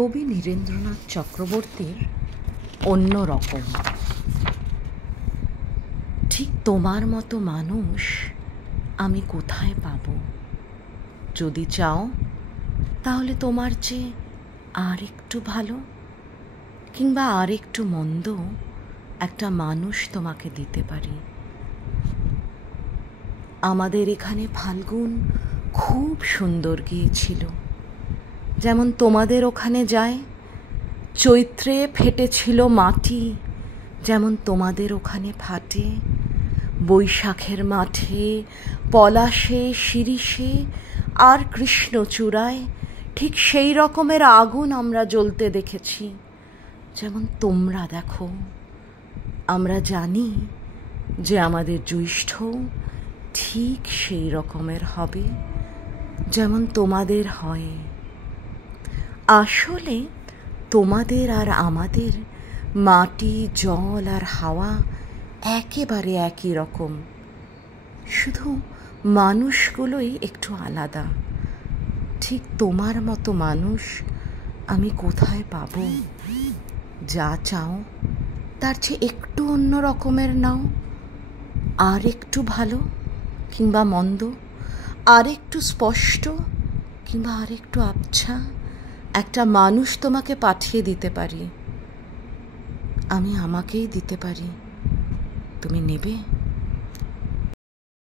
কবি নীরেন্দ্রনাথ চক্রবর্তীর অন্য রকম। ঠিক তোমার মতো মানুষ আমি কোথায় পাব? যদি চাও তাহলে তোমার চেয়ে আর একটু ভালো কিংবা আর একটু মন্দ একটা মানুষ তোমাকে দিতে পারি। আমাদের এখানে ফাল্গুন খুব সুন্দর গিয়েছিল, যেমন তোমাদের ওখানে যায়। চৈত্রে ফেটেছিল মাটি, যেমন তোমাদের ওখানে ফাটে। বৈশাখের মাঠে, পলাশে, শিরীষে আর কৃষ্ণচূড়ায় ঠিক সেই রকমের আগুন আমরা জ্বলতে দেখেছি, যেমন তোমরা দেখো। আমরা জানি যে আমাদের জ্যৈষ্ঠ ঠিক সেই রকমের হবে যেমন তোমাদের হয়। আসলে তোমাদের আর আমাদের মাটি, জল আর হাওয়া একেবারে একই রকম, শুধু মানুষগুলোই একটু আলাদা। ঠিক তোমার মতো মানুষ আমি কোথায় পাব? যা চাও তার চেয়ে একটু অন্য রকমের নাও, আর একটু ভালো কিংবা মন্দ, আর একটু স্পষ্ট কিংবা আর একটু আবছা একটা মানুষ তোমাকে পাঠিয়ে দিতে পারি। আমি আমাকেই দিতে পারি। তুমি নেবে?